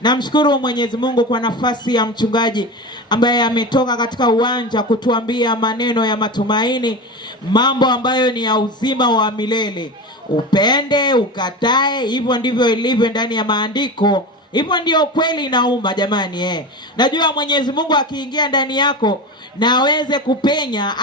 Namshukuru Mwenyezi Mungu kwa nafasi ya mchungaji ambaye ametoka katika uwanja kutuambia maneno ya matumaini, mambo ambayo ni ya uzima wa milele. Upende, ukatae, hivyo ndivyo ilivyo ndani ya maandiko. Hivyo ndio kweli inauma jamani. Najua Mwenyezi Mungu akiingia ndani yako na aweze kupenya,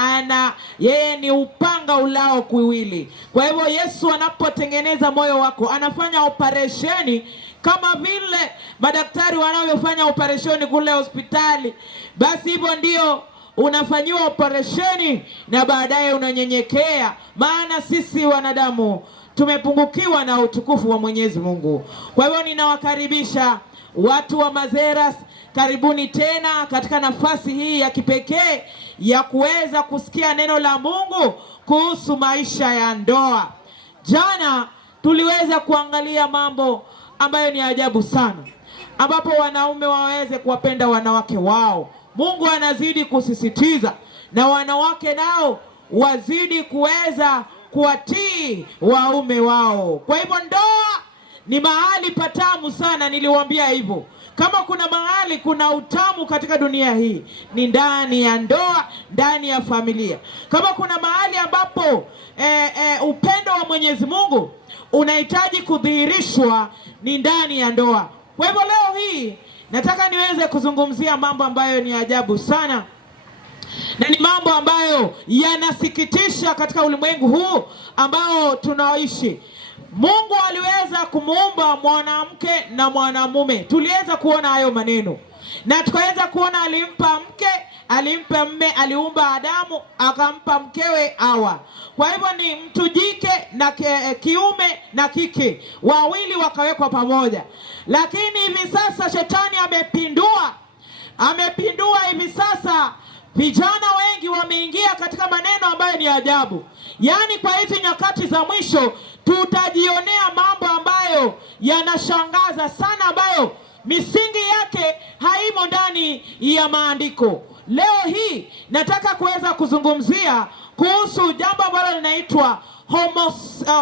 yeye ni upanga ulao kuwili. Kwa hivyo Yesu anapotengeneza moyo wako, anafanya operesheni kama vile madaktari wanavyofanya operesheni kule hospitali. Basi hivyo ndio unafanyiwa operesheni na baadaye unanyenyekea, maana sisi wanadamu tumepungukiwa na utukufu wa Mwenyezi Mungu. Kwa hivyo ninawakaribisha watu wa Mazeras, karibuni tena katika nafasi hii ya kipekee ya kuweza kusikia neno la Mungu kuhusu maisha ya ndoa. Jana tuliweza kuangalia mambo ambayo ni ajabu sana, ambapo wanaume waweze kuwapenda wanawake wao. Mungu anazidi kusisitiza na wanawake nao wazidi kuweza kuwatii waume wao. Kwa hivyo ndoa ni mahali patamu sana, niliwaambia hivyo. Kama kuna mahali kuna utamu katika dunia hii, ni ndani ya ndoa, ndani ya familia. Kama kuna mahali ambapo upendo wa Mwenyezi Mungu unahitaji kudhihirishwa, ni ndani ya ndoa. Kwa hivyo leo hii nataka niweze kuzungumzia mambo ambayo ni ajabu sana, na ni mambo ambayo yanasikitisha katika ulimwengu huu ambao tunaoishi. Mungu aliweza kumuumba mwanamke na mwanamume. Tuliweza kuona hayo maneno na tukaweza kuona alimpa mke, alimpa mme, aliumba Adamu akampa mkewe Hawa. Kwa hivyo ni mtu jike na kiume na kike, wawili wakawekwa pamoja. Lakini hivi sasa shetani amepindua hivi sasa vijana wengi wameingia katika maneno ambayo ni ajabu. Yaani kwa hizi nyakati za mwisho tutajionea mambo ambayo yanashangaza sana, ambayo misingi yake haimo ndani ya maandiko. Leo hii nataka kuweza kuzungumzia kuhusu jambo ambalo linaitwa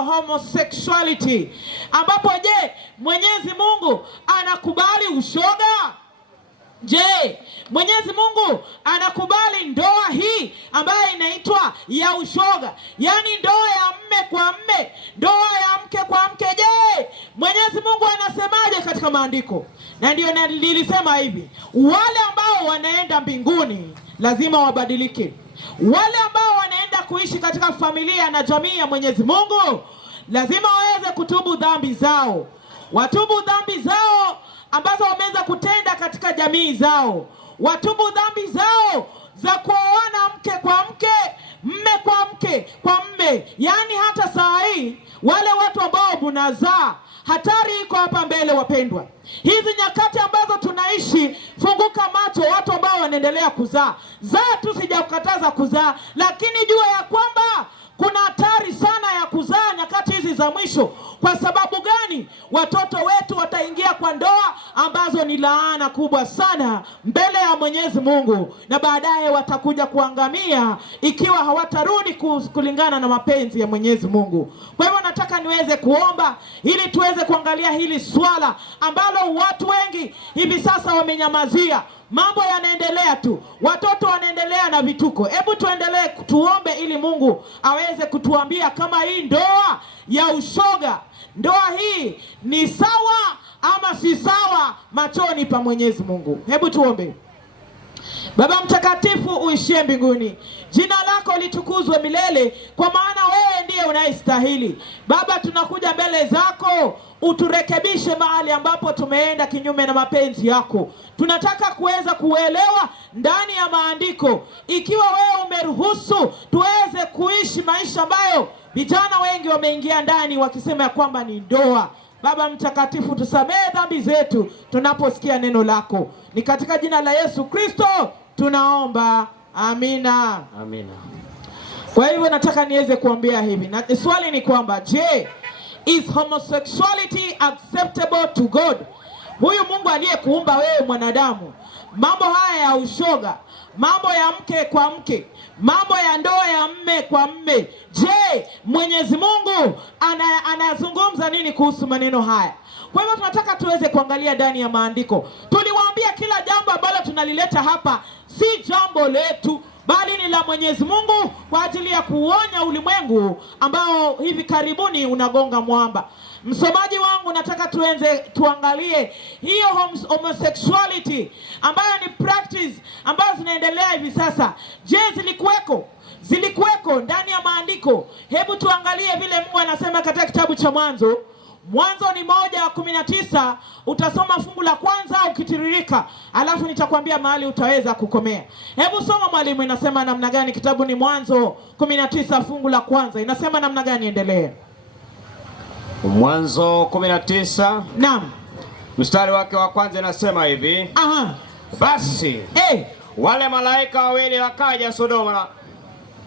homosexuality, ambapo je, Mwenyezi Mungu anakubali ushoga? Je, Mwenyezi Mungu anakubali ndoa hii ambayo inaitwa ya ushoga? Yaani ndoa ya mme kwa mme, ndoa ya mke kwa mke. Je, Mwenyezi Mungu anasemaje katika maandiko? Na ndio nilisema hivi, wale ambao wanaenda mbinguni lazima wabadilike. Wale ambao wanaenda kuishi katika familia na jamii ya Mwenyezi Mungu lazima waweze kutubu dhambi zao. Watubu dhambi zao ambazo wameweza kutenda katika jamii zao. Watubu dhambi zao za kuoana mke kwa mke, mme kwa mke kwa mme. Yaani hata saa hii wale watu ambao mnazaa, hatari iko hapa mbele wapendwa. Hizi nyakati ambazo tunaishi, funguka macho, watu ambao wanaendelea kuzaa. Zaa tu, sijakukataza kuzaa, lakini jua ya kwamba kuna hatari sana ya kuzaa nyakati hizi za mwisho. Kwa sababu gani? Watoto wetu wataingia kwa ndoa ambazo ni laana kubwa sana mbele ya Mwenyezi Mungu, na baadaye watakuja kuangamia ikiwa hawatarudi kulingana na mapenzi ya Mwenyezi Mungu. Kwa hivyo nataka niweze kuomba ili tuweze kuangalia hili swala ambalo watu wengi hivi sasa wamenyamazia. Mambo yanaendelea tu, watoto wanaendelea na vituko. Hebu tuendelee tuombe ili Mungu aweze kutuambia kama hii ndoa ya ushoga, ndoa hii ni sawa ama si sawa machoni pa Mwenyezi Mungu. Hebu tuombe. Baba mtakatifu uishie mbinguni, jina lako litukuzwe milele, kwa maana wewe ndiye unayestahili. Baba, tunakuja mbele zako, uturekebishe mahali ambapo tumeenda kinyume na mapenzi yako. Tunataka kuweza kuelewa ndani ya maandiko, ikiwa wewe umeruhusu tuweze kuishi maisha ambayo vijana wengi wameingia ndani wakisema ya kwamba ni ndoa. Baba mtakatifu, tusamehe dhambi zetu tunaposikia neno lako. Ni katika jina la Yesu Kristo tunaomba, amina. Amina. Kwa hivyo nataka niweze kuambia hivi, na swali ni kwamba je, is homosexuality acceptable to God? Huyu Mungu aliyekuumba wewe mwanadamu, mambo haya ya ushoga, mambo ya mke kwa mke, mambo ya ndoa ya mme kwa mme, je, Mwenyezi Mungu anazungumza nini kuhusu maneno haya? Kwa hivyo tunataka tuweze kuangalia ndani ya maandiko. Tuliwaambia kila jambo ambalo tunalileta hapa si jambo letu, bali ni la Mwenyezi Mungu kwa ajili ya kuonya ulimwengu ambao hivi karibuni unagonga mwamba. Msomaji wangu, nataka tuangalie hiyo homosexuality ambayo ni practice ambayo zinaendelea hivi sasa. Je, zilikuweko ndani ya maandiko? Hebu tuangalie vile Mungu anasema katika kitabu cha Mwanzo. Mwanzo ni 1:19. Utasoma fungu la kwanza ukitiririka, alafu nitakwambia mahali utaweza kukomea. Hebu soma mwalimu, inasema namna gani? Kitabu ni Mwanzo 19 fungu la kwanza, inasema namna gani? Endelee. Mwanzo 19. Naam. Mstari wake wa kwanza inasema hivi. Basi wale malaika wawili wakaja Sodoma.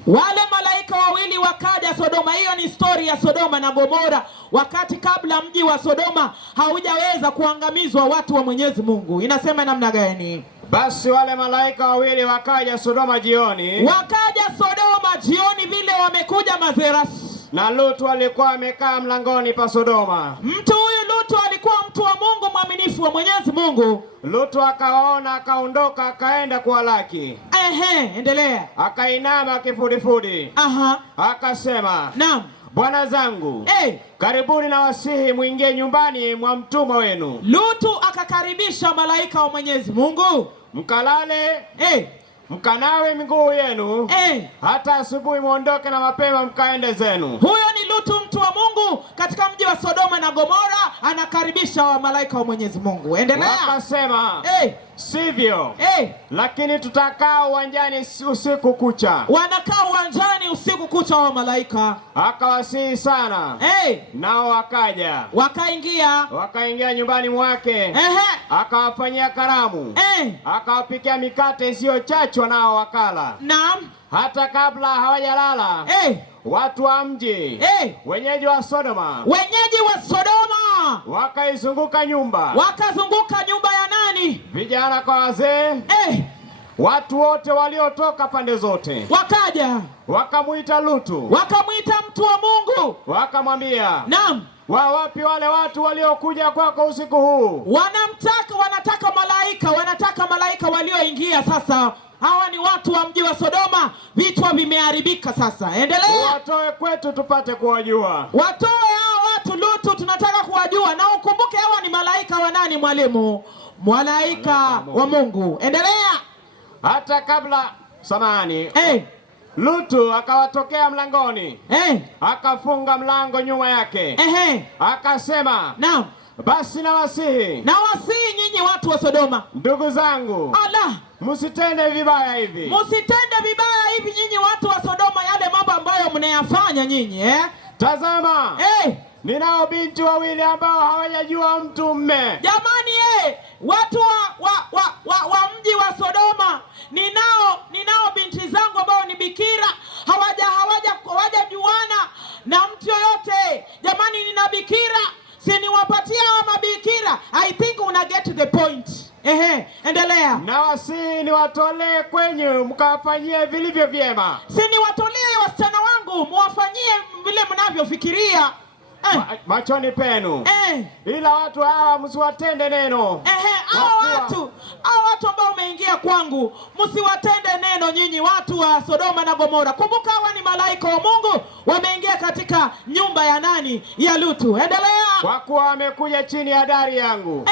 Wale malaika wawili wakaja Sodoma. Hiyo ni story ya Sodoma na Gomora, wakati kabla mji wa Sodoma haujaweza kuangamizwa watu wa Mwenyezi Mungu. Inasema namna gani? Basi wale malaika wawili wakaja Sodoma jioni. Wakaja Sodoma jioni vile wamekuja Mazeras. Na Lutu alikuwa amekaa mlangoni pa Sodoma. Mtu huyu Lutu alikuwa mtu wa Mungu, mwaminifu wa Mwenyezi Mungu. Lutu akawaona, akaondoka, akaenda kuwalaki. Endelea. Akainama kifudifudi. Akasema, naam, bwana zangu, karibuni na wasihi muingie nyumbani mwa mtumwa wenu. Lutu akakaribisha malaika wa Mwenyezi Mungu. Mkalale, mkanawe miguu yenu, hata asubuhi muondoke na mapema mkaende zenu. Huyo ni Lutu, mtu wa Mungu katika mji wa Sodoma na Gomora, anakaribisha wa malaika wa Mwenyezi Mungu. Endelea. Wakasema, sivyo, lakini tutakaa uwanjani usiku kucha. Wanakaa uwanjani usiku kucha wa malaika. Akawasihi sana. Nao wakaja. Wakaingia nyumbani mwake. Akawafanyia karamu. Akawapikia mikate isiyochachwa, nao wakala. Naam. Hata kabla hawajalala, watu wa mji, wenyeji wa Sodoma, wakaizunguka nyumba. Wakazunguka nyumba ya nani? Vijana kwa wazee, watu wote waliotoka pande zote wakaja. Wakamuita Lutu, wakamuita mtu wa Mungu, wakamwambia, naam, wapi wale watu waliokuja kwako usiku huu? Wanataka malaika walioingia sasa. Hawa ni watu wa mji wa Sodoma, vichwa vimeharibika sasa. Endelea. Watoe kwetu tupate kuwajua. Watoe hao watu Lutu, tunataka kuwajua. Na ukumbuke hawa ni malaika wa nani mwalimu? Malaika wa Mungu. Endelea. Hata kabla samani, Lutu akawatokea mlangoni. Akafunga mlango nyuma yake. Akasema, naam, basi nawasihi nyinyi watu wa Sodoma, ndugu zangu, msitende vibaya hivi. Msitende vibaya hivi nyinyi watu wa Sodoma, yale mambo ambayo mnayafanya nyinyi. Tazama, ninao binti wawili ambao hawajajua mtu mme. Jamani, watu wa mji wa Sodoma, ninao binti zangu ambao ni bikira, hawajajuana na mtu yoyote. Jamani, nina bikira, siniwapatia mabikira. I think una get the point. Endelea. Na wasihi niwatolee kwenyu mkawafanyie vilivyo vyema. Siniwatolee wasichana wangu muwafanyie vile mnavyofikiria machoni penu. Ila watu hawa msiwatende neno. Hao watu ambao umeingia kwangu, msiwatende neno nyinyi watu wa Sodoma na Gomora. Kumbuka hawa ni malaika wa Mungu, wameingia katika nyumba ya nani? Ya Lutu. Endelea. Kwa kuwa wamekuja chini ya dari yangu.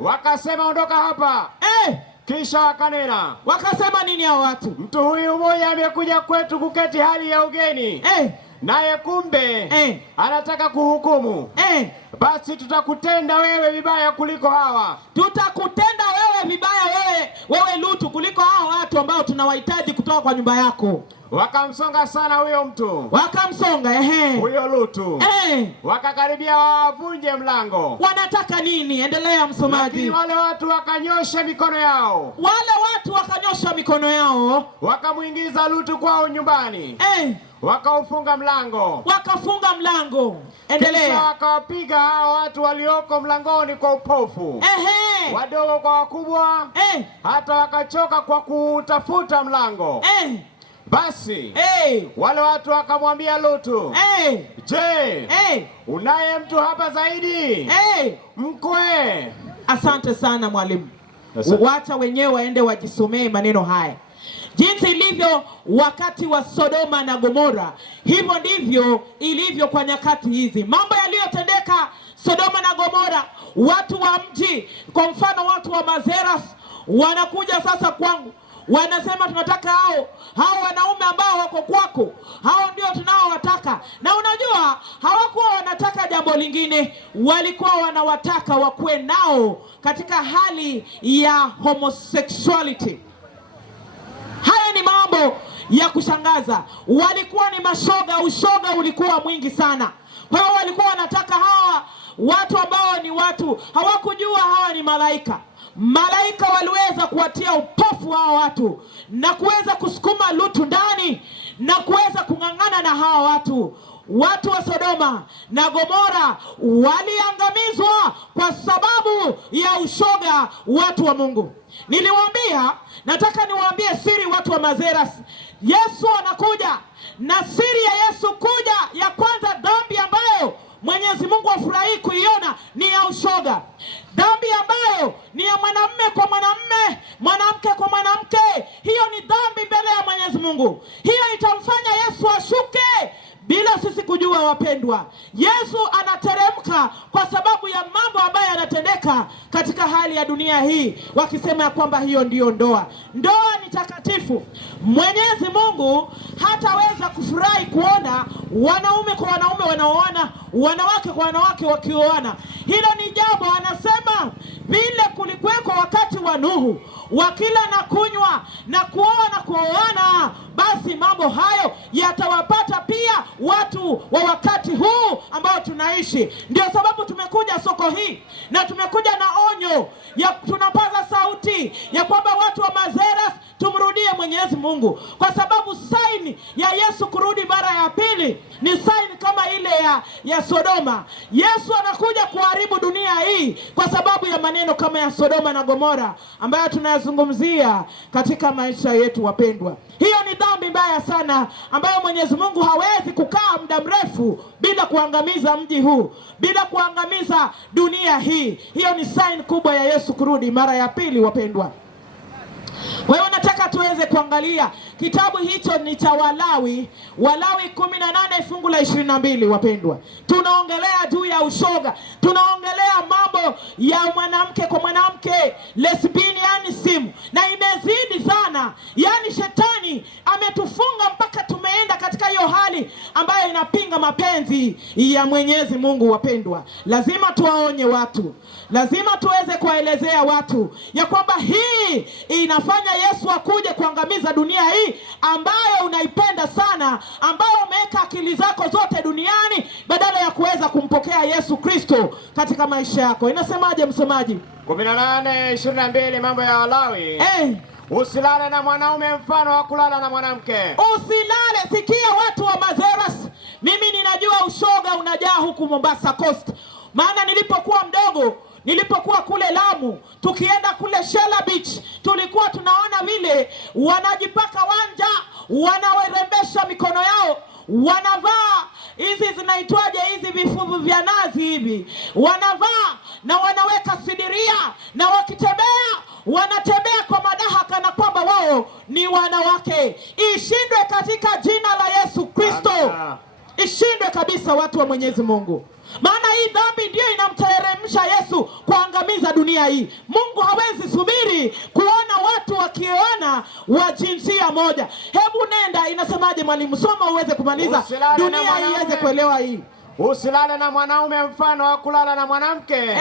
Wakasema, ondoka hapa. Kisha wakanena. Wakasema nini hao watu? Mtu huyu mmoja amekuja kwetu kuketi hali ya ugeni. Naye kumbe anataka kuhukumu. Basi tutakutenda wewe vibaya kuliko hawa. Tutakutenda wewe vibaya wewe Lutu kuliko hawa watu ambao tunawahitaji kutoka kwa nyumba yako. Wakamsonga sana huyo mtu. Wakamsonga huyo Lutu. Wakakaribia wavunje mlango. Wanataka nini? Endelea msomaji. Lakini wale watu wakanyosha mikono yao. Wakamuingiza Lutu kwao nyumbani. Wakaufunga mlango. Endelea. Kisha wakawapiga hao watu walioko mlangoni kwa upofu. Wadogo kwa wakubwa. Hata wakachoka kwa kutafuta mlango. Basi wale watu wakamwambia Lutu, je, unaye mtu hapa zaidi? Mkwe. Asante sana mwalimu. Wacha wenyewe waende wajisomee maneno haya. Jinsi ilivyo wakati wa Sodoma na Gomora, hivyo ndivyo ilivyo kwa nyakati hizi. Mambo yaliyotendeka Sodoma na Gomora, watu wa mji, kwa mfano watu wa Mazeras, wanakuja sasa kwangu, wanasema tunataka hao wanaume ambao wako kwako, hao ndio tunaowataka. Na unajua hawakuwa wanataka jambo lingine, walikuwa wanawataka wakuwe nao katika hali ya homosexuality. Haya ni mambo ya kushangaza. Walikuwa ni mashoga, ushoga ulikuwa mwingi sana. Kwa hiyo walikuwa wanataka hawa watu ambao ni watu, hawakujua hawa ni malaika. Malaika waliweza kuwatia upofu hawa watu na kuweza kusukuma Lutu ndani na kuweza kung'ang'ana na hawa watu. Watu wa Sodoma na Gomora waliangamizwa kwa sababu ya ushoga watu wa Mungu. Niliwaambia, nataka niwaambie siri watu wa Mazeras. Yesu anakuja, na siri ya Yesu kuja ya kwanza, dhambi ambayo Mwenyezi Mungu afurahi kuiona ni ya ushoga. Dhambi ambayo ni ya mwanamume kwa mwanamume, mwanamke kwa mwanamke, hiyo ni dhambi mbele ya Mwenyezi Mungu. Hiyo itamfanya Yesu ashuke bila sisi kujua, wapendwa. Yesu anateremka kwa sababu ya mambo ambayo yanatendeka katika hali ya dunia hii, wakisema ya kwamba hiyo ndiyo ndoa. Ndoa ni takatifu. Mwenyezi Mungu hataweza kufurahi kuona wanaume kwa wanaume wanaoana, wanawake kwa wanawake wakioana. Hilo ni jambo, anasema vile kulikuweko wakati wa Nuhu, wakila na kunywa na kuoa na kuoana, basi mambo hayo yatawapata pia watu wa wakati huu ambao tunaishi. Ndio sababu tumekuja soko hii na tumekuja na onyo ya tunapaza sauti ya kwamba watu wa Mazeras tumrudie Mwenyezi Mungu, kwa sababu saini ya Yesu kurudi mara ya pili ni saini kama ile ya Sodoma. Yesu anakuja kuharibu dunia hii kwa sababu ya maneno kama ya Sodoma na Gomora ambayo tunayazungumzia katika maisha yetu, wapendwa. Hiyo ni dhambi mbaya sana ambayo Mwenyezi Mungu hawezi kukaa muda mrefu bila kuangamiza mji huu, bila kuangamiza dunia hii. Hiyo ni sign kubwa ya Yesu kurudi mara ya pili, wapendwa. Kwa hiyo nataka tuweze kuangalia kitabu hicho ni cha Walawi 18 fungu la 22, wapendwa. Tunaongelea juu ya ushoga, tunaongelea mambo ya mwanamke kwa mwanamke, lesbianism, na imezidi sana. Yani shetani ametufunga mpaka tumeenda katika hiyo hali ambayo inapinga mapenzi ya Mwenyezi Mungu, wapendwa. Lazima tuwaonye watu, lazima tuweze kuwaelezea watu ya kwamba hii inafanya Yesu akuje kuangamiza dunia hii ambayo unaipenda sana, ambayo umeweka akili zako zote duniani badala ya kuweza kumpokea Yesu Kristo katika maisha yako. Inasemaje msomaji? 18:22 mambo ya Walawi. Usilale na mwanaume mfano wa kulala na mwanamke. Usilale. Sikia watu wa Mazeras, mimi ninajua ushoga unajaa huku Mombasa Coast. Maana nilipokuwa mdogo, nilipokuwa kule Lamu, tukienda kule Shela Beach, tulikuwa tunaona vile wanajipaka wanja, wanawerembesha mikono yao, wanavaa hizi zinaitwaje, hizi vifuvu vya nazi hivi, wanavaa na wanaweka sidiria, na wakitembea wanatembea kwa madaha kana kwamba wao ni wanawake. Ishindwe katika jina la Yesu Kristo. Ishindwe kabisa, watu wa Mwenyezi Mungu. Maana hii dhambi ndio inamteremsha Yesu kuangamiza dunia hii. Mungu hawezi subiri kuona watu wakioana wa jinsia moja. Hebu nenda, inasemaje mwalimu? Soma uweze kumaliza, dunia hii iweze kuelewa hii. Usilale na mwanaume mfano wa kulala na mwanamke.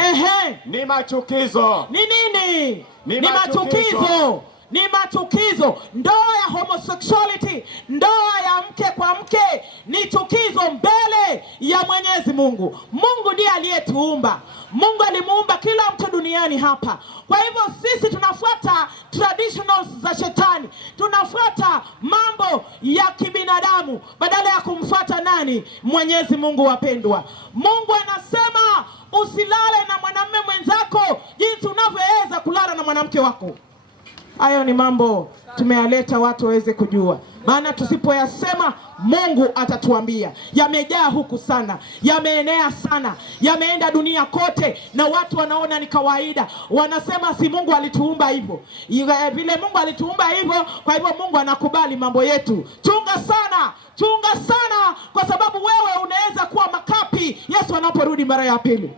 Ni machukizo. Ni nini? Ni machukizo. Ni machukizo. Ndoa ya homosexuality, ndoa ya mke kwa mke ni chukizo mbele ya Mwenyezi Mungu. Mungu ndiye aliyetuumba. Mungu alimuumba kila mtu duniani hapa. Kwa hivyo sisi tunafuata traditionals za shetani, tunafuata mambo ya kibinadamu badala ya kumfuata nani? Mwenyezi Mungu, wapendwa. Mungu anasema usilale na mwanamume mwenzako jinsi unavyoweza kulala na mwanamke wako. Hayo ni mambo tumeyaleta watu waweze kujua. maana tusipoyasema Mungu atatuambia. Yamejaa huku sana, yameenea sana, yameenda dunia kote, na watu wanaona ni kawaida. Wanasema si Mungu alituumba hivyo, vile Mungu alituumba hivyo, kwa hivyo Mungu anakubali mambo yetu. Chunga sana, chunga sana, kwa sababu wewe unaweza kuwa makapi Yesu anaporudi mara ya pili.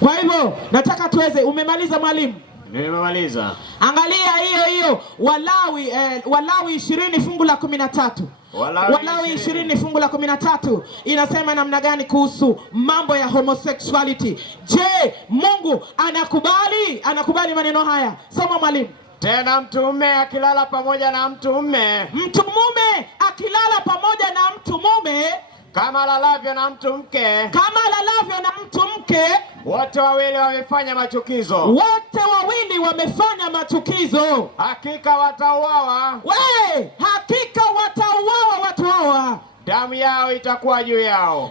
Kwa hivyo nataka tuweze. Umemaliza mwalimu? Nimemaliza. Angalia hiyo Walawi 20 fungu la 13. Walawi 20 fungu la 13 inasema namna gani kuhusu mambo ya homosexuality? Je, Mungu anakubali maneno haya? Soma mwalimu. Tena mtu mume akilala pamoja na mtu mume, mtu mume akilala pamoja na mtu mume, kama lalavyo na mtu mke, wote wawili wamefanya machukizo, hakika watauawa. Hakika watauawa watu hawa. Damu yao itakuwa juu yao.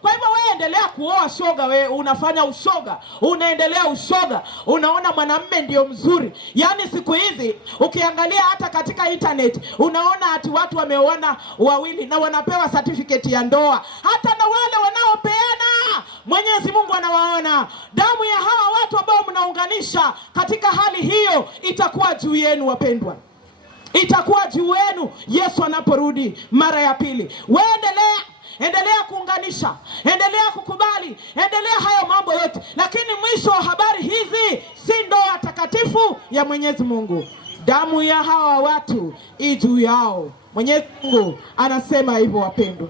Kwa hivyo wewe endelea kuoa shoga, wewe unafanya ushoga, unaendelea ushoga, unaona mwanamume ndio mzuri. Yaani siku hizi ukiangalia hata katika internet unaona ati watu wameoana wawili na wanapewa certificate ya ndoa. Hata na wale wanaopeana Mwenyezi Mungu anawaona. Damu ya hawa watu ambao mnaunganisha katika hali hiyo itakuwa juu yenu wapendwa. Itakuwa juu yenu Yesu anaporudi mara ya pili. Wewe endelea kuunganisha, endelea kukubali, endelea hayo mambo yote, lakini mwisho wa habari hizi si ndoa takatifu ya Mwenyezi Mungu. Damu ya hawa watu juu yao. Mwenyezi Mungu anasema hivyo wapendwa.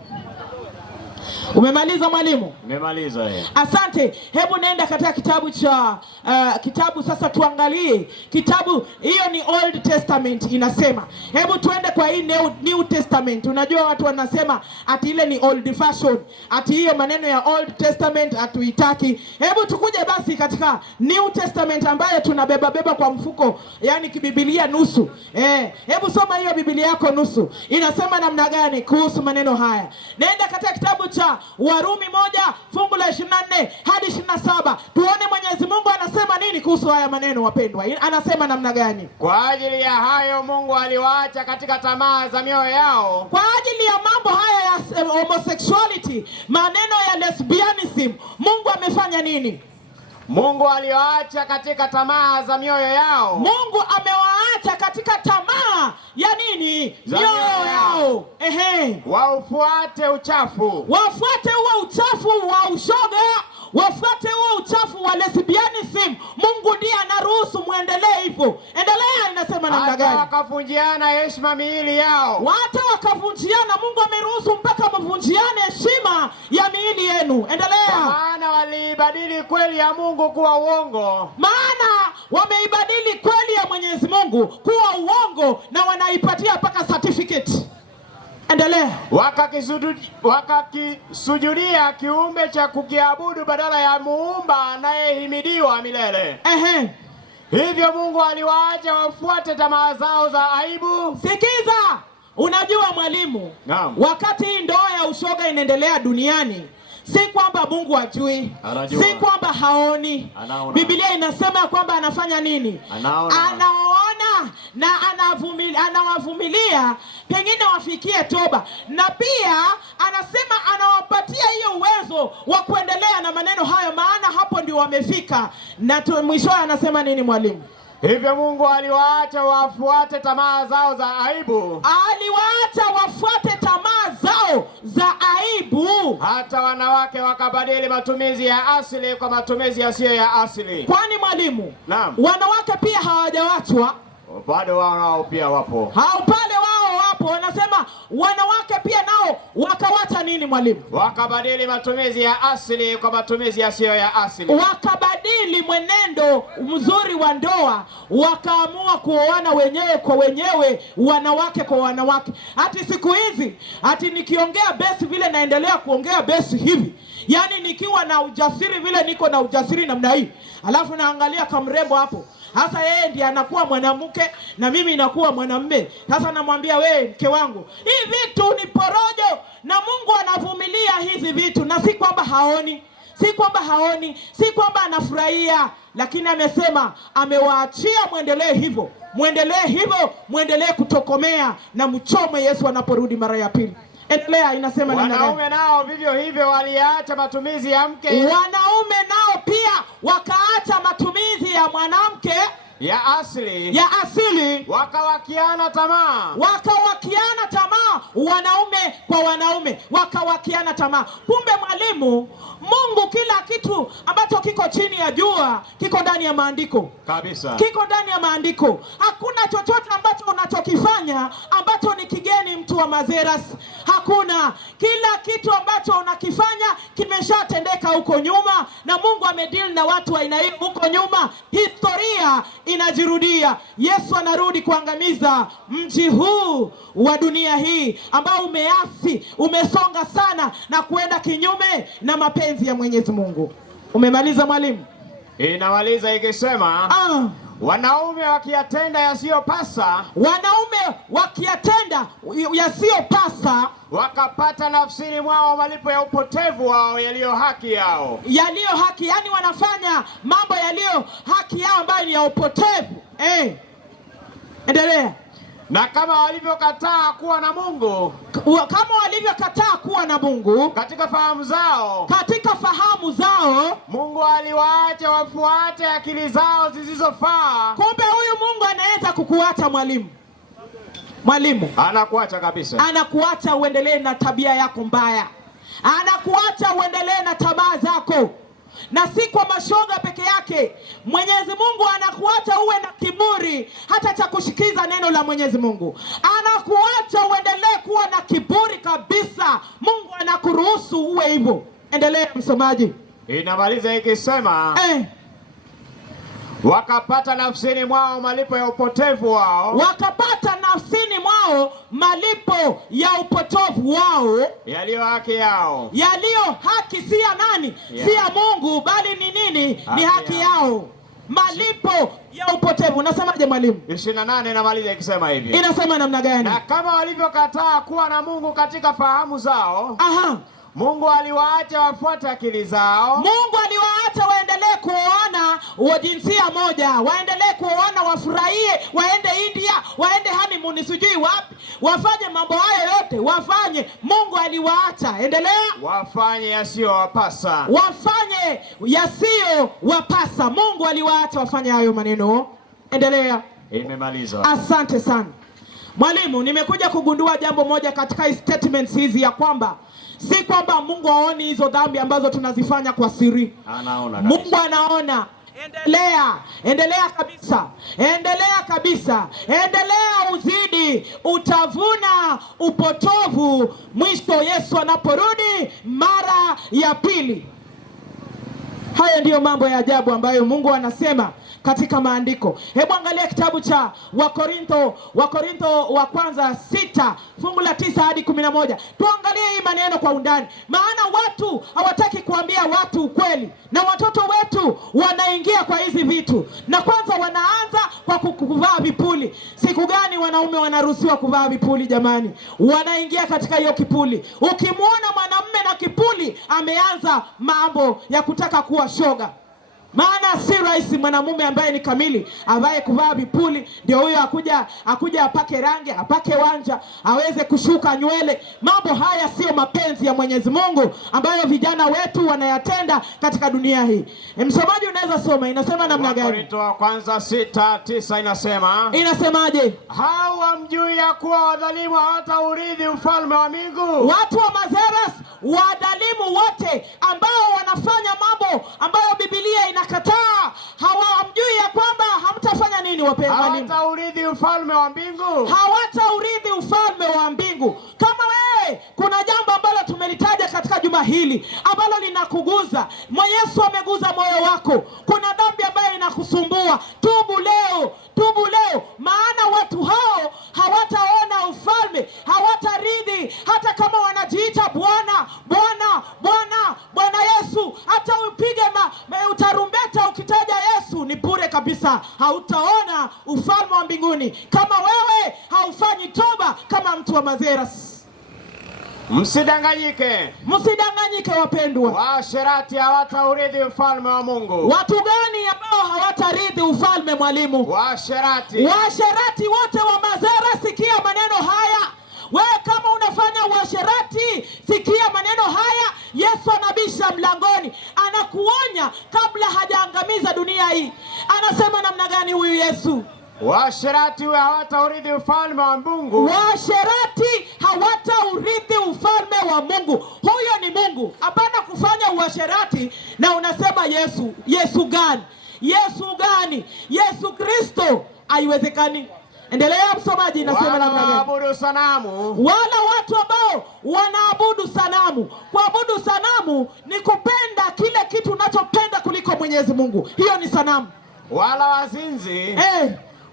Umemaliza mwalimu? Nimemaliza. Asante. Hebu nenda katika kitabu cha kitabu sasa tuangalie. Kitabu hiyo ni Old Testament inasema. Hebu tuende kwa hii New Testament. Unajua watu wanasema ati ile ni old fashion, ati hiyo maneno ya Old Testament hatuitaki. Hebu tukuje basi katika New Testament ambayo tunabeba kwa mfuko, yani kibibilia nusu. Hebu soma hiyo Biblia yako nusu. Inasema namna gani kuhusu maneno haya? Nenda katika kitabu cha Warumi 1 fungu la 24 hadi 27. Tuone Mwenyezi Mungu anasema nini kuhusu haya maneno wapendwa. Anasema namna gani? Kwa ajili ya hayo Mungu aliwaacha katika tamaa za mioyo yao. Kwa ajili ya mambo haya ya homosexuality, maneno ya lesbianism, Mungu amefanya nini? Mungu aliwaacha katika tamaa za mioyo yao. Mungu amewaacha katika tamaa ya nini? Mioyo yao. Wafuate uchafu. Wafuate huo uchafu wa ushoga, wafuate huo uchafu wa lesbianism. Mungu ndiye anaruhusu muendelee hivyo. Endelea, inasema namna gani? Hata wakavunjiana heshima miili yao. Hata wakavunjiana, Mungu ameruhusu mpaka mvunjiane heshima ya miili yenu. Endelea. Maana waliibadili kweli ya Mungu kuwa uongo. Maana wameibadili kweli ya Mwenyezi Mungu kuwa uongo, na wanaipatia mpaka certificate. Endelea. Wakakisujudia kiumbe cha kukiabudu badala ya muumba anayehimidiwa milele. Hivyo Mungu aliwaacha wafuate tamaa zao za aibu. Sikiza. Unajua mwalimu, wakati hii ndoa ya ushoga inaendelea duniani, si kwamba Mungu hajui, si kwamba haoni. Anaona. Biblia inasema kwamba anafanya nini? Anaona na anawavumilia pengine wafikie toba, na pia anasema anawapatia hiyo uwezo wa kuendelea na maneno hayo, maana hapo ndio wamefika. Na mwisho anasema nini mwalimu? Hivyo Mungu aliwaacha wafuate tamaa zao za aibu. Aliwaacha wafuate tamaa zao za aibu. Hata wanawake wakabadili matumizi ya asili kwa matumizi yasiyo ya asili. Kwani mwalimu, wanawake pia hawajawachwa? Bado wao pia wapo. Pale wao wapo. Wanasema wanawake pia nao wakawacha nini mwalimu? Wakabadili matumizi ya asili kwa matumizi yasiyo ya asili. Wakabadili mwenendo mzuri wa ndoa, wakaamua kuoana wenyewe kwa wenyewe, wanawake kwa wanawake. Hati siku hizi, hati nikiongea besi vile naendelea kuongea besi hivi, yani nikiwa na ujasiri vile niko na ujasiri namna hii, alafu naangalia kamrembo hapo, hasa yeye ndiye anakuwa mwanamke na mimi nakuwa mwanamume. Sasa namwambia, wewe mke wangu, hii vitu ni porojo, na Mungu anavumilia hizi vitu, na si kwamba haoni. si kwamba haoni, si kwamba anafurahia, lakini amesema amewaachia muendelee hivyo, muendelee hivyo, muendelee kutokomea na mchome Yesu anaporudi mara ya pili. Endelea, inasema nini? Wanaume nao vivyo hivyo waliacha matumizi ya mke. Wanaume nao pia wakaacha matumizi ya mwanamke ya asili wakawakiana tamaa. Wanaume kwa wanaume wakawakiana tamaa. Kumbe mwalimu, Mungu kila kitu ambacho kiko chini ya jua kiko ndani ya maandiko kabisa, kiko ndani ya maandiko. Hakuna chochote ambacho unachokifanya ambacho ni kigeni, mtu wa Mazeras. Hakuna. Kila kitu ambacho unakifanya kimeshatendeka huko nyuma, na Mungu amedeal na watu wa aina hiyo huko nyuma. Historia inajirudia. Yesu anarudi kuangamiza mji huu wa dunia hii ambao umeasi, umesonga sana na kuenda kinyume na mapenzi ya Mwenyezi Mungu. Umemaliza mwalimu? Inamaliza ikisema wanaume wakiyatenda yasiyopasa, wakapata nafsini mwao malipo ya upotevu wao yaliyo haki yao. Yaliyo haki, yani wanafanya mambo yaliyo haki yao ambayo ni ya upotevu. Endelea. Na kama walivyokataa kuwa na Mungu katika fahamu zao, Mungu aliwaacha wafuate akili zao zisizofaa. Kumbe huyu Mungu anaweza kukuacha mwalimu. Anakuacha kabisa. Anakuacha uendelee na tabia yako mbaya. Anakuacha uendelee na tamaa zako. Na si kwa mashoga peke yake. Mwenyezi Mungu anakuacha uwe na kiburi hata cha kushikiza neno la Mwenyezi Mungu. Anakuacha uendelee kuwa na kiburi kabisa. Mungu anakuruhusu uwe hivyo. Endelea msomaji. Inamaliza ikisema wakapata nafsini mwao malipo ya upotevu wao. Wakapata nafsini mwao malipo ya upotovu wao. Yaliyo haki yao. Yaliyo haki si ya nani? Si ya Mungu, bali ni nini? Ni haki yao. Malipo ya upotevu. Unasemaje mwalimu? 28 inamaliza ikisema hivi. Inasema namna gani? Na kama walivyokataa kuwa na Mungu katika fahamu zao, Mungu aliwaacha wafuate akili zao. Mungu aliwaacha waendelee kuoana wa jinsia moja, waendelee kuoana, wafurahie, waende India, waende honeymoon sijui wapi, wafanye mambo hayo yote, wafanye. Mungu aliwaacha. Endelea. Wafanye yasiyowapasa. Mungu aliwaacha wafanye hayo maneno. Endelea. Imemaliza. Asante sana mwalimu. Nimekuja kugundua jambo moja katika statements hizi, ya kwamba si kwamba Mungu haoni hizo dhambi ambazo tunazifanya kwa siri. Anaona. Mungu anaona. Endelea kabisa. Endelea uzidi. Utavuna upotovu mwisho Yesu anaporudi mara ya pili. Haya ndiyo mambo ya ajabu ambayo Mungu anasema katika maandiko. Hebu angalia kitabu cha Wakorintho wa kwanza 6 fungu la 9 hadi 11. Tuangalie hii maneno kwa undani, maana watu hawataki kuambia watu ukweli, na watoto wetu wanaingia kwa hizi vitu. Na kwanza wanaanza kwa kuvaa vipuli. Siku gani wanaume wanaruhusiwa kuvaa vipuli jamani? Wanaingia katika hiyo kipuli. Ukimwona mwanamume na kipuli, ameanza mambo ya kutaka kuwa shoga. Maana si rahisi mwanamume ambaye ni kamili avae kuvaa vipuli. Ndio huyo akuja apake rangi, apake wanja, aweze kushuka nywele. Mambo haya sio mapenzi ya Mwenyezi Mungu ambayo vijana wetu wanayatenda katika dunia hii. Msomaji unaweza soma, inasema namna gani? Wakorintho wa kwanza 6:9 inasema. Inasemaje? Hao hamjui ya kuwa wadhalimu hawataurithi ufalme wa Mungu. Watu wa Mazeras, wadhalimu wote ambao wanafanya mambo ambayo Biblia inakataa, hawamjui ya kwamba hamtafanya nini wapendwa? Hawataurithi ufalme wa mbingu. Hawataurithi ufalme wa mbingu. Kama wewe kuna jambo ambalo tumelitaja katika juma hili ambalo linakuguza, Yesu ameguza moyo wako, kuna dhambi ambayo inakusumbua, tubu leo, maana watu hao hawataona ufalme, hawatarithi. Hata kama wanajiita Bwana Yesu, hata upige utarumbeta ukitaja Yesu, ni bure kabisa, hautaona ufalme wa mbinguni kama wewe haufanyi toba kama mtu wa Mazeras. Msidanganyike. Msidanganyike wapendwa. Waasherati hawataurithi ufalme wa Mungu. Watu gani ambao hawatarithi ufalme mwalimu? Waasherati. Waasherati wote wa Mazera, sikia maneno haya. Wewe kama unafanya uasherati, sikia maneno haya. Yesu anabisha mlangoni, anakuonya kabla hajaangamiza dunia hii. Anasema namna gani huyu Yesu? Waasherati hawataurithi ufalme wa Mungu. Waasherati hawataurithi ufalme wa Mungu. Huyo ni Mungu. Hapana kufanya uasherati na unasema Yesu. Yesu gani? Yesu gani? Yesu Kristo. Haiwezekani. Endelea msomaji, inasema namna gani? Wanaabudu sanamu. Wala watu ambao wanaabudu sanamu. Kuabudu sanamu ni kupenda kile kitu unachopenda kuliko Mwenyezi Mungu. Hiyo ni sanamu. Wala wazinzi.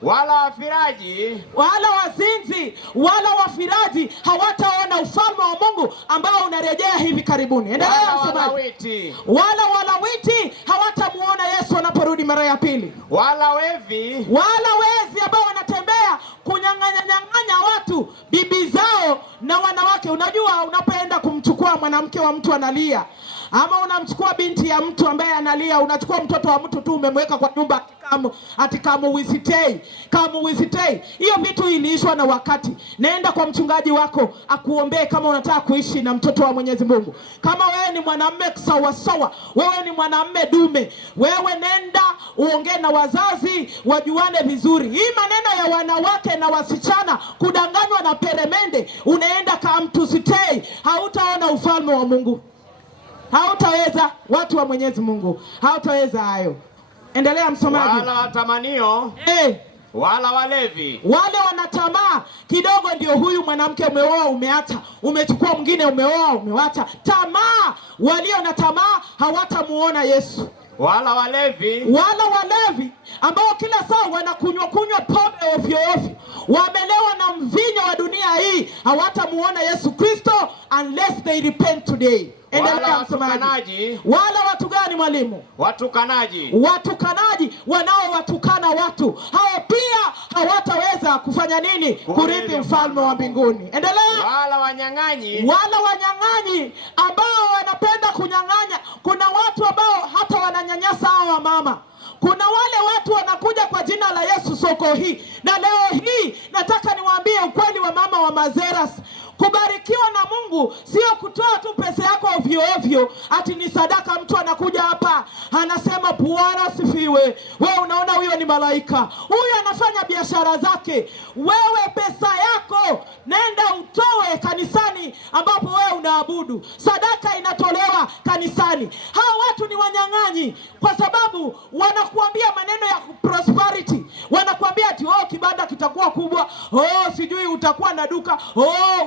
Wala wafiraji. Wala wazinzi, wala wafiraji hawataona ufalme wa Mungu ambao unarejea hivi karibuni. Endelea msomaji. Wala walawiti hawatamuona Yesu anaporudi mara ya pili. Wala wevi. Wala wezi ambao wanatembea kunyang'anya watu bibi zao na wanawake. Unajua, unapoenda kumchukua mwanamke wa mtu analia, ama unamchukua binti ya mtu ambaye analia, unachukua mtoto wa mtu tu umemweka kwa nyumba kama wisitei. Hiyo vitu iliishwa na wakati. Nenda kwa mchungaji wako akuombee kama unataka kuishi na mtoto wa Mwenyezi Mungu. Kama wewe ni mwanamume sawa, wewe ni mwanamume dume, wewe nenda uongee na wazazi wajuane vizuri. Hii maneno ya wanawake na wasichana kudanganywa na peremende, unaenda kama mtu sitei, hautaona ufalme wa Mungu. Hautaweza, watu wa Mwenyezi Mungu hautaweza hayo. Endelea msomaji. Wala watamanio. Wala walevi. Wale wanatamaa kidogo, ndio huyu mwanamke umeoa umeacha, umechukua mwingine umeoa umewacha. Tamaa, walio na tamaa hawatamuona Yesu. Wala walevi. Wala walevi ambao kila saa wanakunywa pombe ovyo, wamelewa na mvinyo wa dunia hii, hawatamuona Yesu Kristo unless they repent today. Wala watukanaji. Wala watu gani mwalimu? Watukanaji. Watukanaaji wanaowatukana watu, hao pia hawataweza kufanya nini? Kurithi ufalme wa mbinguni. Endelea. Wala wanyang'anyi. Wala wanyang'anyi ambao wanapenda kunyang'anya. Kuna watu ambao hata wananyanyasa hawa mama. Kuna wale watu wanakuja kwa jina la Yesu soko hii. Na leo hii nataka niwaambie ukweli wa mama wa Mazera. Kubarikiwa na Mungu sio kutoa tu pesa yako ovyo ati ni sadaka. Mtu anakuja hapa anasema Bwana asifiwe. Wewe unaona huyo ni malaika. Huyo anafanya biashara zake. Wewe pesa yako nenda utoe kanisani ambapo wewe unaabudu. Sadaka inatolewa kanisani. Hao watu ni wanyang'anyi kwa sababu wanakuambia maneno ya prosperity. Wanakuambia ati kibanda kitakuwa kubwa, sijui utakuwa na duka,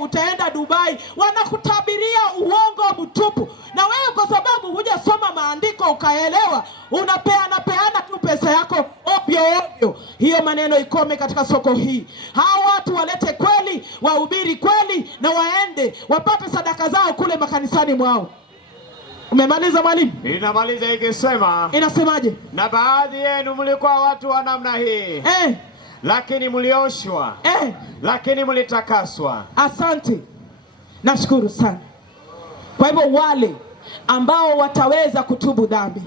utaenda Dubai. Wanakutabiria uongo mtupu. Na wewe kwa sababu hujasoma maandiko ukaelewa, unapeana tu pesa yako ovyo. Hiyo maneno ikome katika soko hii. Hao watu walete kweli, wahubiri kweli, na waende wapate sadaka zao kule makanisani mwao. Umemaliza mwalimu? Inamaliza ikisema. Inasemaje? Na baadhi yenu mlikuwa watu wa namna hii. Lakini mlioshwa. Lakini mlitakaswa. Asante. Nashukuru sana. Kwa hivyo wale ambao wataweza kutubu dhambi,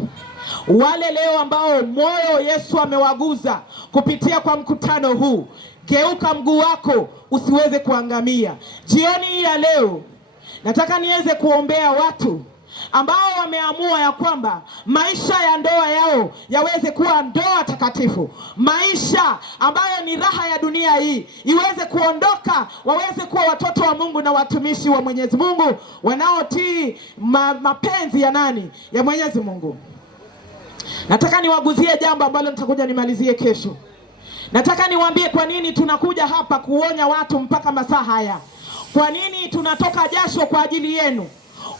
wale leo ambao moyo Yesu amewaguza kupitia kwa mkutano huu, geuka mguu wako usiweze kuangamia. Jioni hii ya leo nataka niweze kuombea watu ambao wameamua ya kwamba maisha ya ndoa yao yaweze kuwa ndoa takatifu. Maisha ambayo ni raha ya dunia hii iweze kuondoka, waweze kuwa watoto wa Mungu na watumishi wa Mwenyezi Mungu wanaotii mapenzi ya nani? Ya Mwenyezi Mungu. Nataka niwaguzie jambo ambalo nitakuja nimalizie kesho. Nataka niwaambie kwa nini tunakuja hapa kuonya watu mpaka masaa haya. Kwa nini tunatoka jasho kwa ajili yenu?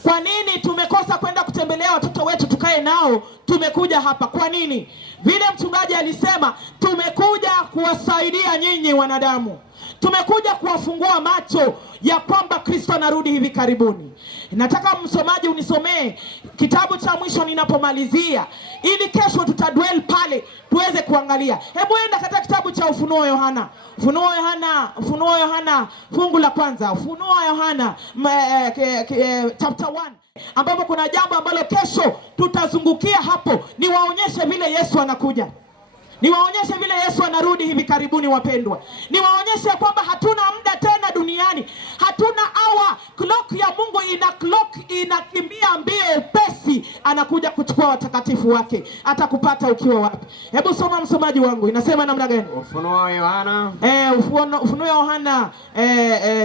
Kwa nini tumekosa kwenda kutembelea watoto wetu tukae nao? Tumekuja hapa kwa nini? Vile mchungaji alisema, tumekuja kuwasaidia nyinyi wanadamu. tumekuja kuwafungua macho ya kwamba Kristo anarudi hivi karibuni. Nataka msomaji unisomee kitabu cha mwisho ninapomalizia, ili kesho tutadwell pale tuweze kuangalia. Hebu enda katika kitabu cha Ufunuo Yohana. Ufunuo Yohana fungu la kwanza. Ufunuo Yohana chapter 1, ambapo kuna jambo ambalo kesho tutazungukia hapo. Niwaonyeshe vile Yesu anakuja. Niwaonyeshe vile Yesu anarudi hivi karibuni wapendwa. Niwaonyeshe kwamba hatuna muda tena duniani. Hatuna hour. Clock ya Mungu inakimbia mbio upesi. Anakuja kuchukua watakatifu wake. Atakupata ukiwa wapi? Hebu soma msomaji wangu. Inasema namna gani? Ufunuo Yohana. Ufunuo Yohana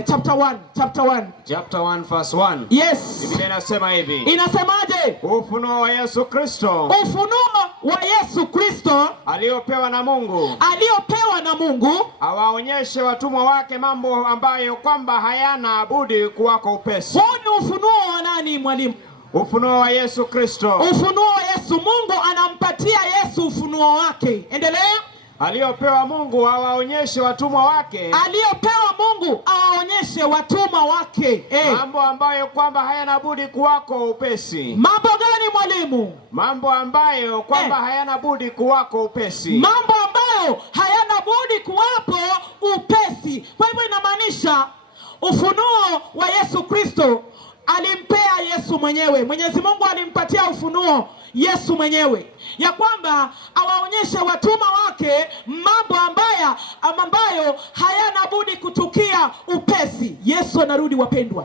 chapter 1. Chapter 1 verse 1. Yes. Biblia inasema hivi. Inasemaje? Ufunuo wa Yesu Kristo. Ufunuo wa Yesu Kristo aliopewa na Mungu. Awaonyeshe watumwa wake mambo ambayo kwamba hayana budi kuwako upesi. Huu ni ufunuo wa nani mwalimu? Ufunuo wa Yesu Kristo. Ufunuo wa Yesu. Mungu anampatia Yesu ufunuo wake. Endelea. Aliopewa Mungu awaonyeshe watumwa wake. Mambo ambayo kwamba hayana budi kuwako upesi. Mambo gani mwalimu? Mambo ambayo kwamba hayana budi kuwako upesi. Mambo ambayo hayana budi kuwapo upesi. Kwa hivyo inamaanisha ufunuo wa Yesu Kristo alimpea Yesu mwenyewe. Mwenyezi Mungu alimpatia ufunuo Yesu mwenyewe, ya kwamba awaonyeshe watumwa wake mambo ambayo hayana budi kutukia upesi. Yesu anarudi wapendwa.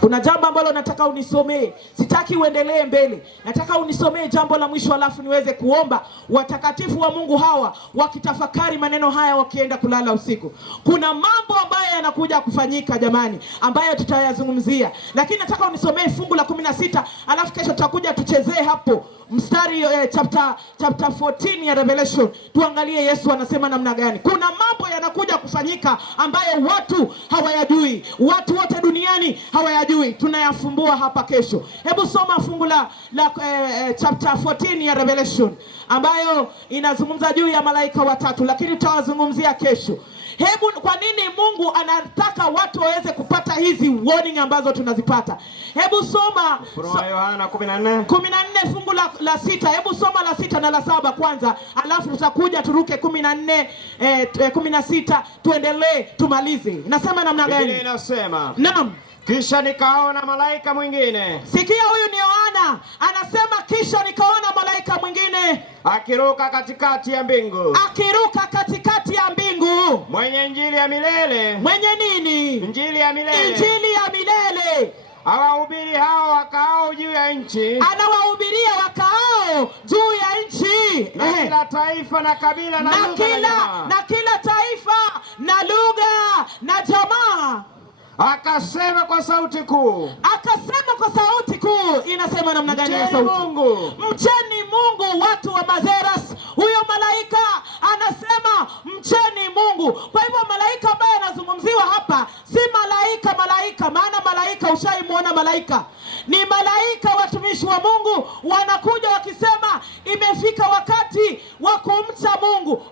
Kuna jambo ambalo nataka unisomee. Sitaki uendelee mbele. Nataka unisomee jambo la mwisho, alafu niweze kuomba watakatifu wa Mungu hawa wakitafakari maneno haya wakienda kulala usiku. Kuna mambo ambayo yanakuja kufanyika jamani, ambayo tutayazungumzia. Lakini nataka unisomee fungu la 16, alafu kesho tutakuja tuchezee hapo mstari chapter 14 ya Revelation. Tuangalie Yesu anasema namna gani. Kuna mambo yanakuja kufanyika ambayo watu hawayajui. Watu wote duniani hawayajui. Tunayafumbua hapa kesho. Hebu soma fungu la chapter 14 ya Revelation, ambayo inazungumza juu ya malaika watatu, lakini tutawazungumzia kesho. Hebu kwa nini Mungu anataka watu waweze kupata hizi warning ambazo tunazipata? Hebu soma Yohana 14 fungu la 6. Hebu soma la 6 na la 7 kwanza, alafu tutakuja turuke 14 16 tuendelee tumalize. Inasema namna gani? Biblia inasema, naam, kisha nikaona malaika mwingine. Sikia, huyu ni Yohana anasema, kisha nikaona malaika mwingine akiruka katikati ya mbingu. Mwenye injili ya milele. Mwenye nini? Injili ya milele. Injili ya milele. Awahubiri hao wakaao juu ya nchi. Anawahubiria wakaao juu ya nchi. Na kila taifa na kabila na lugha na kila taifa na lugha na jamaa. Akasema kwa sauti kuu. Inasema namna gani ya sauti? Mcheni Mungu watu wa Mazeras. Huyo malaika anasema mcheni Mungu. Kwa hivyo malaika ambaye anazungumziwa hapa si malaika, maana malaika ushaimuona malaika. Ni malaika watumishi wa Mungu wanakuja wakisema imefika wakati wa kumcha Mungu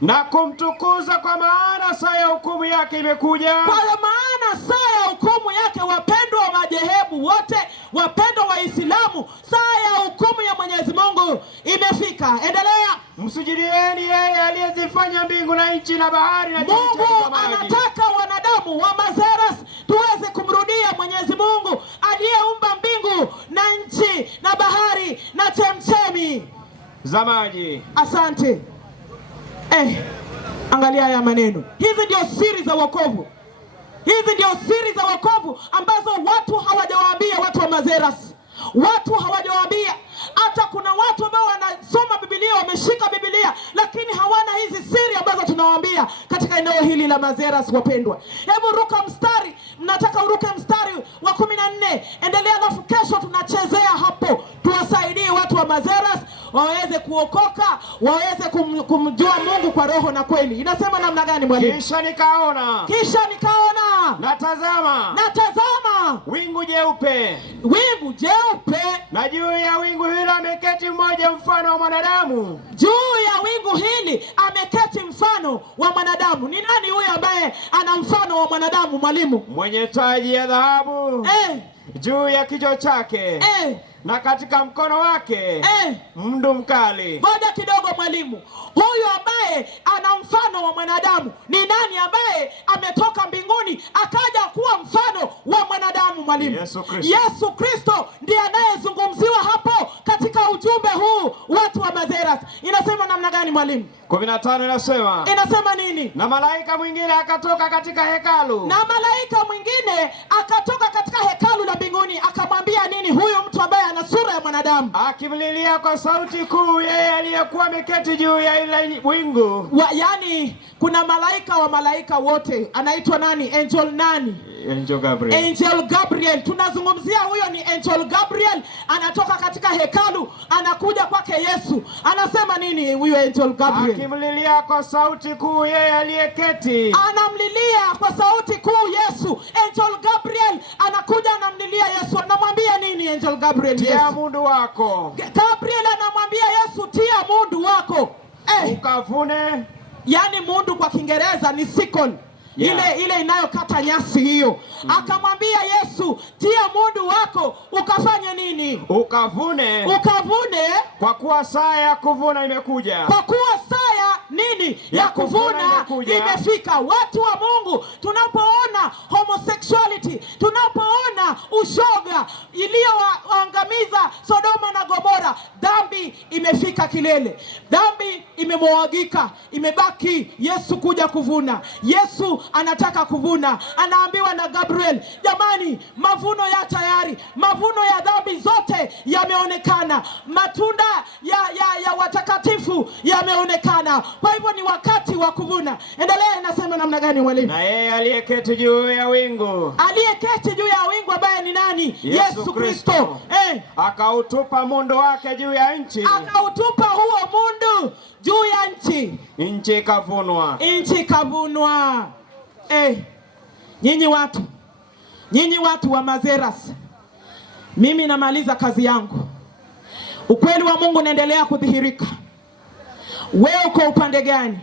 na kumtukuza, kwa maana saa ya hukumu yake imekuja. Kwa maana saa ya hukumu yake, wapendwa wa madhehebu wote, wapendwa wa Islamu, saa ya hukumu ya Mwenyezi Mungu imefika. Endelea. Msujudieni yeye aliyezifanya mbingu na nchi na bahari na Mungu anataka wanadamu wa Mazeras tuweze kumrudia Mwenyezi Mungu aliyeumba mbingu na nchi na bahari na chemchemi za maji. Asante. Angalia haya maneno. Hizi ndio siri za wokovu. Ambazo watu hawajawaambia watu wa Mazeras. Watu hawajawaambia. Hata kuna watu ambao wanasoma Biblia, wameshika Biblia, lakini hawana hizi siri ambazo tunawaambia katika eneo hili la Mazeras wapendwa. Hebu ruka mstari. Nataka uruke mstari wa 14. Endelea, alafu kesho tunachezea hapo. Tuwasaidie watu wa Mazeras waweze kuokoka, waweze kumjua Mungu kwa roho na kweli. Inasema namna gani mwalimu? Kisha nikaona. Natazama wingu jeupe, wingu jeupe, na juu ya wingu hilo ameketi mmoja mfano wa mwanadamu. Juu ya wingu hili ameketi mfano wa mwanadamu. Ni nani huyo ambaye ana mfano wa mwanadamu, mwalimu? Mwenye taji ya dhahabu juu ya kichwa chake, na katika mkono wake mndu mkali. Ngoja kidogo mwalimu, huyu ambaye ana mfano wa mwanadamu ni nani ambaye ametoka mbinguni akaja kuwa mfano wa mwanadamu, mwalimu? Yesu Kristo ndiye anayezungumziwa hapo katika ujumbe huu watu wa Mazeras. Inasema namna gani mwalimu? 15 inasema. Inasema nini? Na malaika mwingine akatoka katika hekalu. Na malaika mwingine akatoka katika hekalu la mbinguni akamwambia nini huyu mtu ambaye ana sura ya mwanadamu? Akimlilia kwa sauti kuu yeye aliyekuwa ameketi juu ya ile wingu. Yani kuna malaika wa malaika wote anaitwa nani? Angel nani? Angel Gabriel. Angel Gabriel. Tunazungumzia huyo ni Angel Gabriel, anatoka katika hekalu anakuja kwake Yesu. Anasema nini huyo Angel Gabriel? Akimlilia kwa sauti kuu yeye aliyeketi. Anamlilia kwa sauti kuu Yesu. Angel Gabriel anakuja anamlilia Yesu. Anamwambia nini Angel Gabriel? Tia mundu wako. Gabriel anamwambia Yesu, tia mundu wako. Ukavune. Yani mundu kwa Kiingereza ni sickle. Ile inayokata nyasi hiyo. Akamwambia Yesu, tia mundu wako ukafanye nini? Ukavune. Ukavune. Kwa kuwa saa ya kuvuna imekuja. Kwa kuwa saa ya nini? Ya kuvuna imefika. Watu wa Mungu, tunapoona homosexuality, tunapoona ushoga iliyoangamiza Sodoma na Gomora, dhambi imefika kilele. Dhambi imemwagika, imebaki Yesu kuja kuvuna. Yesu anataka kuvuna. Anaambiwa na Gabriel, jamani, mavuno ya tayari. Mavuno ya dhambi zote yameonekana. Matunda ya watakatifu yameonekana. Kwa hivyo ni wakati wa kuvuna. Endelea, inasema namna gani mwalimu? Na yeye aliyeketi juu ya wingu. Aliyeketi juu ya wingu ambaye ni nani? Yesu Kristo. Akautupa mundu wake juu ya nchi. Akautupa huo mundu juu ya nchi. Nchi ikavunwa. Nchi ikavunwa. Nyinyi watu wa Mazeras, mimi namaliza kazi yangu. Ukweli wa Mungu unaendelea kudhihirika. Wewe uko upande gani?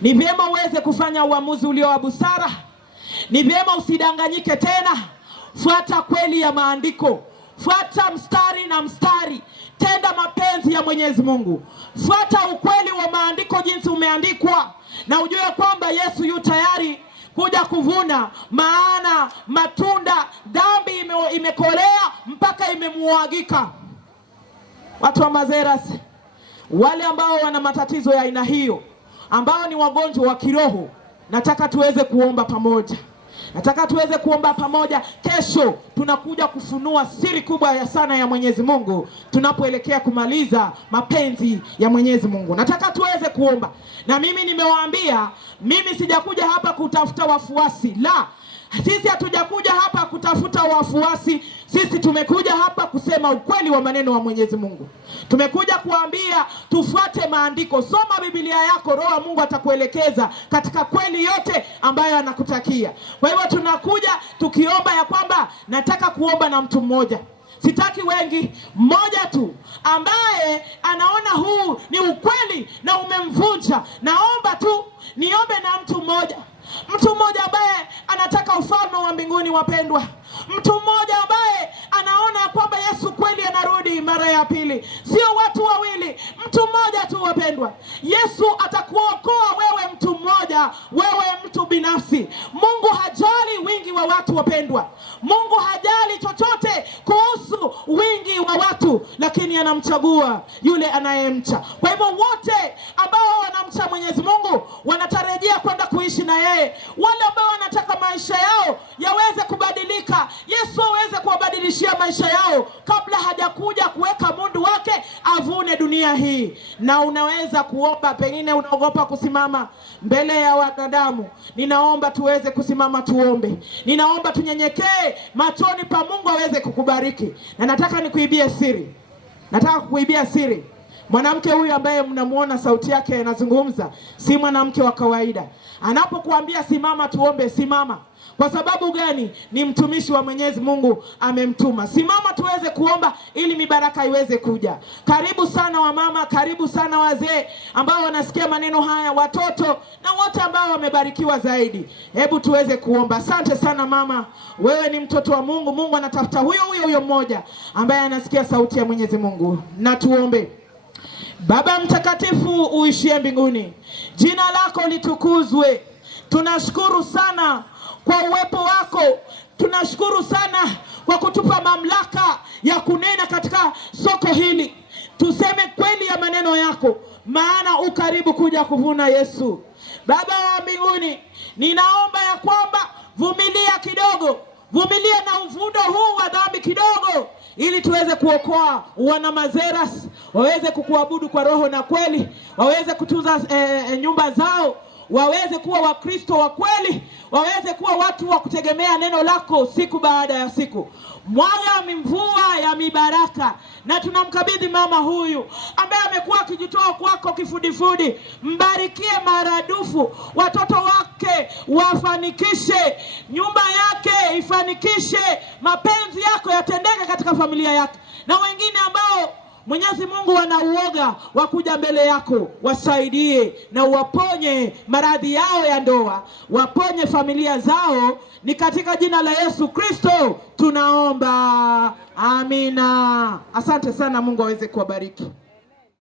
Ni vyema uweze kufanya uamuzi ulio wa busara. Ni vyema usidanganyike tena. Fuata kweli ya maandiko. Fuata mstari na mstari. Tenda mapenzi ya Mwenyezi Mungu. Fuata ukweli wa maandiko jinsi umeandikwa, na ujue kwamba Yesu yu tayari kuja kuvuna, maana matunda, dhambi imekolea mpaka imemuagika. Watu wa Mazeras, wale ambao wana matatizo ya aina hiyo, ambao ni wagonjwa wa kiroho, nataka tuweze kuomba pamoja. Nataka tuweze kuomba pamoja. Kesho tunakuja kufunua siri kubwa sana ya Mwenyezi Mungu tunapoelekea kumaliza mapenzi ya Mwenyezi Mungu. Nataka tuweze kuomba. Na mimi nimewaambia, mimi sijakuja hapa kutafuta wafuasi. La, sisi hatujakuja hapa kutafuta wafuasi. Sisi tumekuja hapa kusema ukweli wa maneno wa Mwenyezi Mungu. Tumekuja kuambia tufuate maandiko. Soma Biblia yako, Roho wa Mungu atakuelekeza katika kweli yote ambayo anakutakia. Kwa hivyo tunakuja tukiomba ya kwamba nataka kuomba na mtu mmoja. Sitaki wengi, mmoja tu ambaye anaona huu ni ukweli na umemvunja. Naomba tu niombe na mtu mmoja. Mtu mmoja ambaye anataka ufalme wa mbinguni, wapendwa. Mtu mmoja ambaye anaona kwamba Yesu kweli anarudi mara ya pili. Sio watu wawili, mtu mmoja tu, wapendwa. Yesu atakuokoa wewe mtu mmoja, wewe mtu binafsi. Mungu hajali wingi wa watu, wapendwa. Mungu hajali chochote kuhusu wingi wa watu, lakini anamchagua yule anayemcha. Kwa hivyo wote ambao wanamcha Mwenyezi Mungu wanatarajia kwenda kuishi na yeye. Wale ambao wanataka maisha yao yaweze kubadilika, Yesu aweze kuwabadilishia maisha yao kabla hajakuja kuweka mundu wake avune dunia hii. Na unaweza kuomba, pengine unaogopa kusimama mbele ya wanadamu. Ninaomba tuweze kusimama tuombe. Ninaomba tunyenyekee machoni pa Mungu aweze kukubariki. Na nataka nikuibie siri. Nataka kukuibia siri. Mwanamke huyu ambaye mnamuona sauti yake anazungumza si mwanamke wa kawaida. Anapokuambia simama tuombe, simama. Kwa sababu gani? Ni mtumishi wa Mwenyezi Mungu amemtuma. Simama tuweze kuomba ili mibaraka iweze kuja. Karibu sana wamama, karibu sana wazee ambao wanasikia maneno haya, watoto na wote ambao wamebarikiwa zaidi. Hebu tuweze kuomba. Asante sana mama, wewe ni mtoto wa Mungu. Mungu anatafuta huyo mmoja ambaye anasikia sauti ya Mwenyezi Mungu. Na tuombe. Baba mtakatifu uishie mbinguni, jina lako litukuzwe. Tunashukuru sana kwa uwepo wako. Tunashukuru sana kwa kutupa mamlaka ya kunena katika soko hili. Tuseme kweli ya maneno yako, maana ukaribu kuja kuvuna Yesu. Baba wa mbinguni, ninaomba ya kwamba vumilia kidogo, vumilia na uvundo huu wa dhambi kidogo, ili tuweze kuokoa wana Mazeras, waweze kukuabudu kwa roho na kweli, waweze kutunza nyumba zao, waweze kuwa Wakristo wa kweli, waweze kuwa watu wa kutegemea neno lako siku baada ya siku. Mwaga mvua ya mibaraka, na tunamkabidhi mama huyu ambaye amekuwa akijitoa kwako kifudifudi. Mbarikie maradufu, watoto wake wafanikishe, nyumba yake ifanikishe, mapenzi yako yatendeke katika familia yake. Na wengine ambao Mwenyezi Mungu wanauoga wa kuja mbele yako, wasaidie na uwaponye maradhi yao ya ndoa, waponye familia zao. Ni katika jina la Yesu Kristo tunaomba, amina. Asante sana, Mungu aweze kuwabariki.